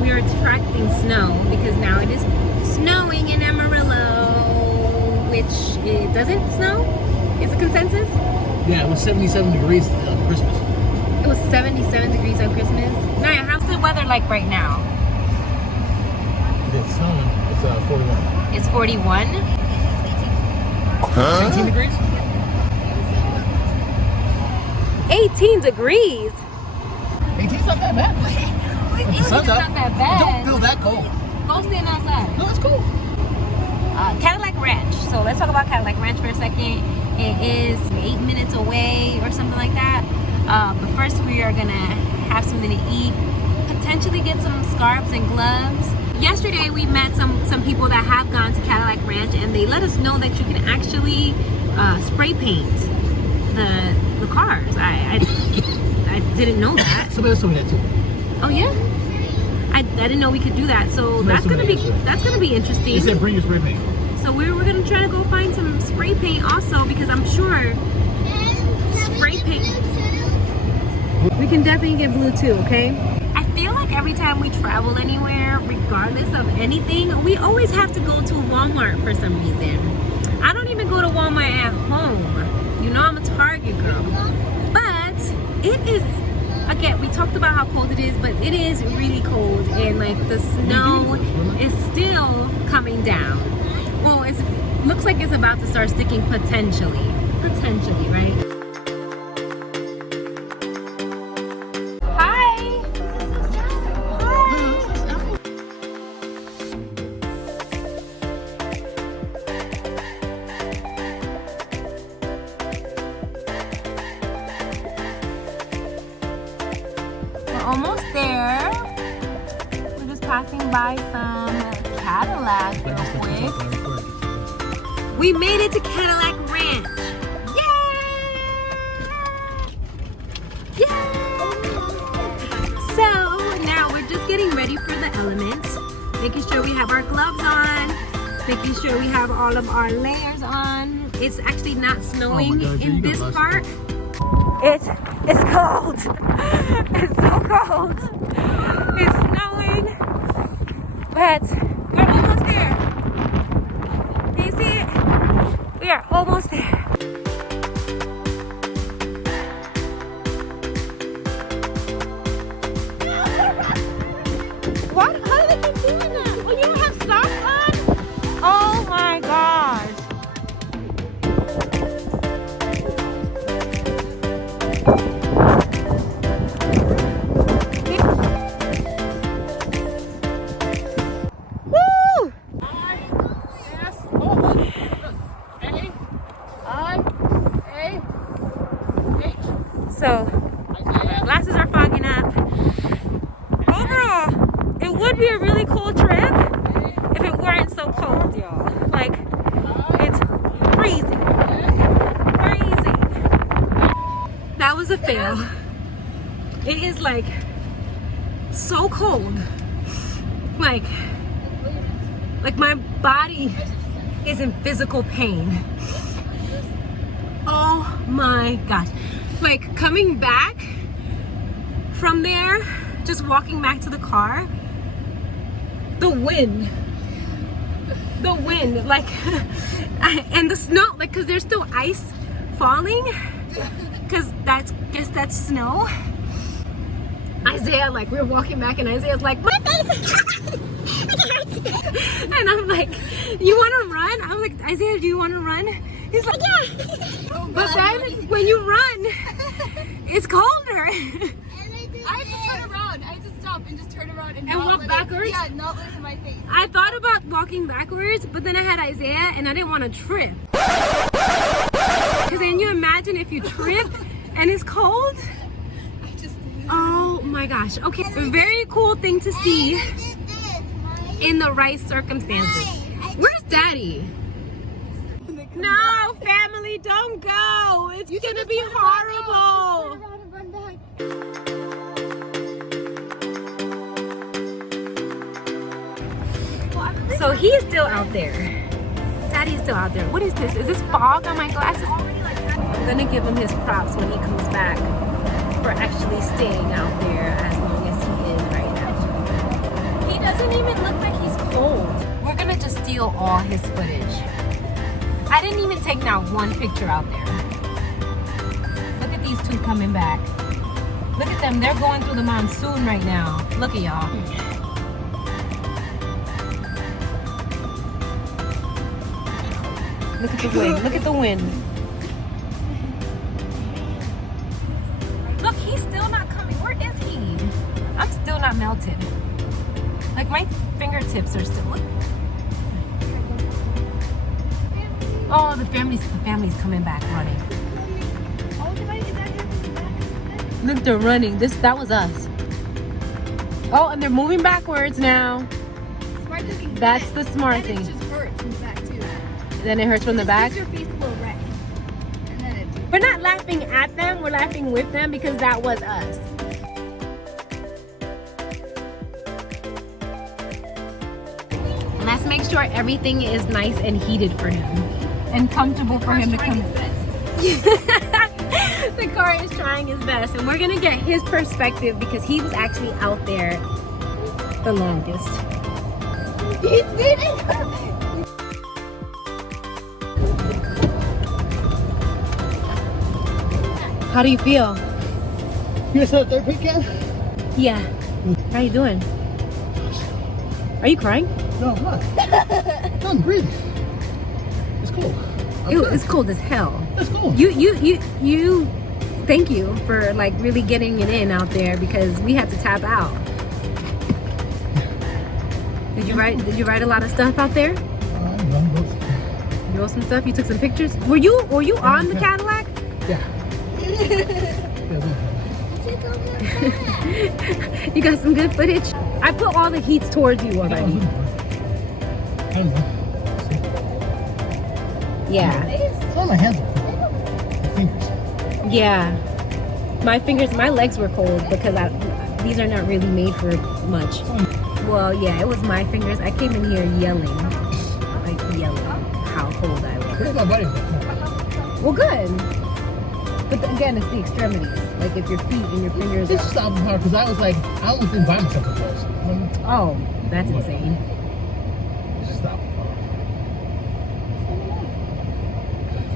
we're attracting snow because now it is snowing in Amarillo, which it doesn't snow. Is the consensus? Yeah, it was 77 degrees on Christmas. It was 77 degrees on Christmas. Naiya, how's the weather like right now? It's snowing. It's 41. It's 41. Huh? 18 degrees? 18 degrees? 18's not that bad. It's not that bad. It don't feel that cold. Go stand outside. No, it's cool. Cadillac Ranch. So let's talk about Cadillac Ranch for a second. It is 8 minutes away or something like that. But first we are gonna have something to eat. Potentially get some scarves and gloves. Yesterday we met some people that have gone to Cadillac Ranch, and they let us know that you can actually spray paint the cars. I didn't know that. Somebody else told me that too. Oh yeah? I didn't know we could do that. So that's gonna be interesting. They said bring your spray paint. So we're gonna try to go find some spray paint also, because I'm sure spray paint. We can definitely get blue too, okay? I feel like every time we travel anywhere, regardless of anything, we always have to go to a Walmart for some reason. I don't even go to Walmart at home. You know I'm a Target girl. But it is, again, we talked about how cold it is, but it is really cold, and like the snow is still coming down. Well, it looks like it's about to start sticking potentially, right? Almost there. We're just passing by some Cadillacs real quick. We made it to Cadillac Ranch. Yay! Yay! So now we're just getting ready for the elements, making sure we have our gloves on, making sure we have all of our layers on. It's actually not snowing in this part. It's cold. It's so cold. It's snowing, but we're almost there. Do you see it? We are almost there. What? How did they keep doing that? Oh, you don't have socks on? Oh my gosh. So, my glasses are fogging up. Overall, it would be a really cool trip if it weren't so cold, y'all. Like, it's freezing. Freezing. That was a fail. It is like so cold. Like my body is in physical pain. Oh my gosh. Like coming back from there, just walking back to the car, the wind, like, and the snow, like, cause there's still ice falling, cause guess that's snow. Isaiah, like, we were walking back, and Isaiah's like, my face, and I'm like, you want to run? I'm like, Isaiah, do you want to run? He's like, yeah. But then when you run, it's colder. I have to turn around. I have to stop and just turn around and walk backwards? Yeah, not let it hit my face. I thought about walking backwards, but then I had Isaiah and I didn't want to trip. Because then you imagine if you trip and it's cold. I just did. Oh my gosh. Okay, a very cool thing to see in the right circumstances. Where's Daddy? No, family, don't go. It's gonna be horrible. Turn around and run back. So he's still out there. Daddy's still out there. What is this? Is this fog on my glasses? I'm gonna give him his props when he comes back for actually staying out there as long as he is right now. He doesn't even look like he's cold. We're gonna just steal all his footage. I didn't even take not one picture out there. Look at these two coming back. Look at them, they're going through the monsoon right now. Look at y'all. Look at the wind, look at the wind. Look, he's still not coming. Where is he? I'm still not melted. Like my fingertips are still, look. Oh, the family's coming back running. Look, they're running. That was us. Oh, and they're moving backwards now. That's the smart thing. It just hurts from the back too. Then it hurts from the back. Your face a little red. And then it. We're not laughing at them, we're laughing with them because that was us. Let's make sure everything is nice and heated for him and comfortable for him to come. The car is trying his best, and we're gonna get his perspective because he was actually out there the longest. He did it! How do you feel? You said third weekend? Yeah. How you doing? Are you crying? No, I'm not. No, I'm breathing. It's cool. Ew, it's cold as hell. It's cool. You thank you for like really getting it in out there because we had to tap out. Did you write a lot of stuff out there? You wrote some stuff? You took some pictures? Were you on the Cadillac? Yeah. You got some good footage? I put all the heats towards you already. I don't know. Yeah. It's on my hands. My fingers. Yeah. My legs were cold because these are not really made for much. Well, yeah, it was my fingers. I came in here yelling how cold I was. Here's my buddy. Well, good. But again, it's the extremities. Like if your feet and your fingers. Just stop hard because I was like, I almost didn't buy myself a gloves. Oh, that's insane. Just stop.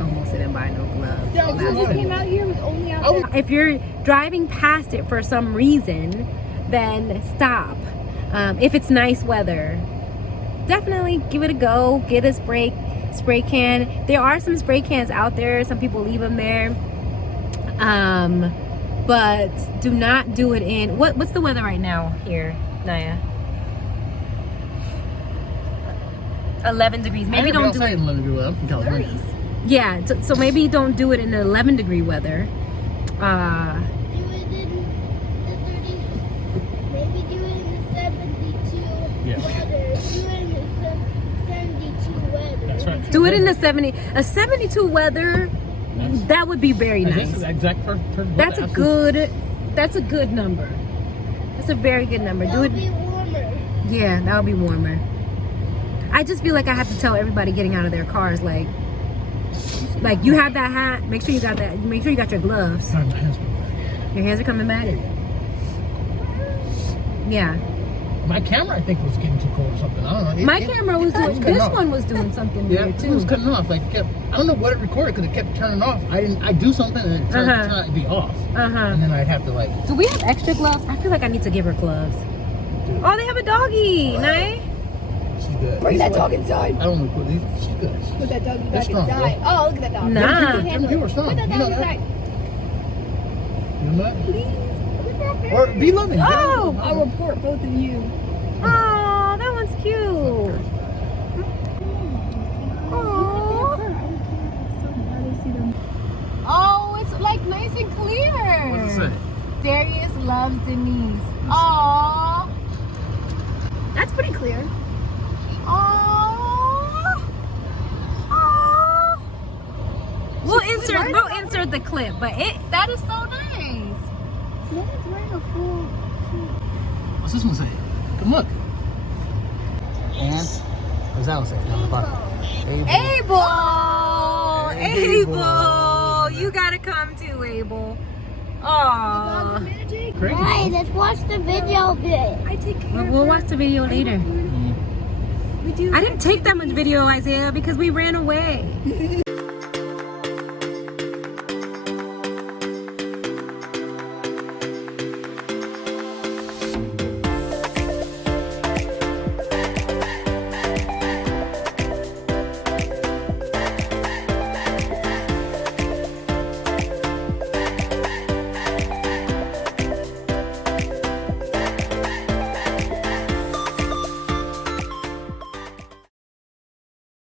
Almost didn't buy no gloves. Yeah, When he came out here, it was only out there. If you're driving past it for some reason, then stop. If it's nice weather, definitely give it a go. Get a spray can. There are some spray cans out there. Some people leave them there. But do not do it in what's the weather right now here, Naiya? 11 degrees. Maybe don't do it. 11 degree weather. I'm from California. Yeah, so maybe don't do it in 11 degree weather. Do it in the 30, maybe do it in the 72 Yeah. weather. Do it in the 72 weather. That's right. Do it in the 72 weather. That would be very This nice. is the exact perfect. That's a good number. That's a very good number. Do It'll it. be warmer. Yeah, that'll be warmer. I just feel like I have to tell everybody getting out of their cars, like you have that hat. Make sure you got that. Make sure you got your gloves. Sorry, my hands go back. Your hands are coming back. Yeah. My camera, I think, was getting too cold or something. I don't know. My camera was doing. cutting This off. one was doing something Yeah, weird it was too. cutting off. Like, I don't know what it recorded because it kept turning off. I do something and it turned out to be off. And then I'd have to like. Do we have extra gloves? I feel like I need to give her gloves. Oh, they have a doggy. Nice. She's good. Bring that She's dog like- inside. I don't know what these. She's good. Put that doggy They're back strong, inside. bro. Oh, look at that dog. Nah. Them people are strong. Put that You know dog that? inside. You know that? Please. Or be loving. Oh! I'll report both of you. Oh, that one's cute. loves Denise. Aww. That's pretty clear. Aww. Aww. We'll insert the clip, but that is so nice. No one's wearing a full suit. What's this one say? Come look. And what's that one say? Down the bottom. Abel. You gotta come too, Abel. Aww. Crazy. Right, let's watch the video bit. I take care. We'll watch the video later. We do. I didn't take that much video, Isaiah, because we ran away.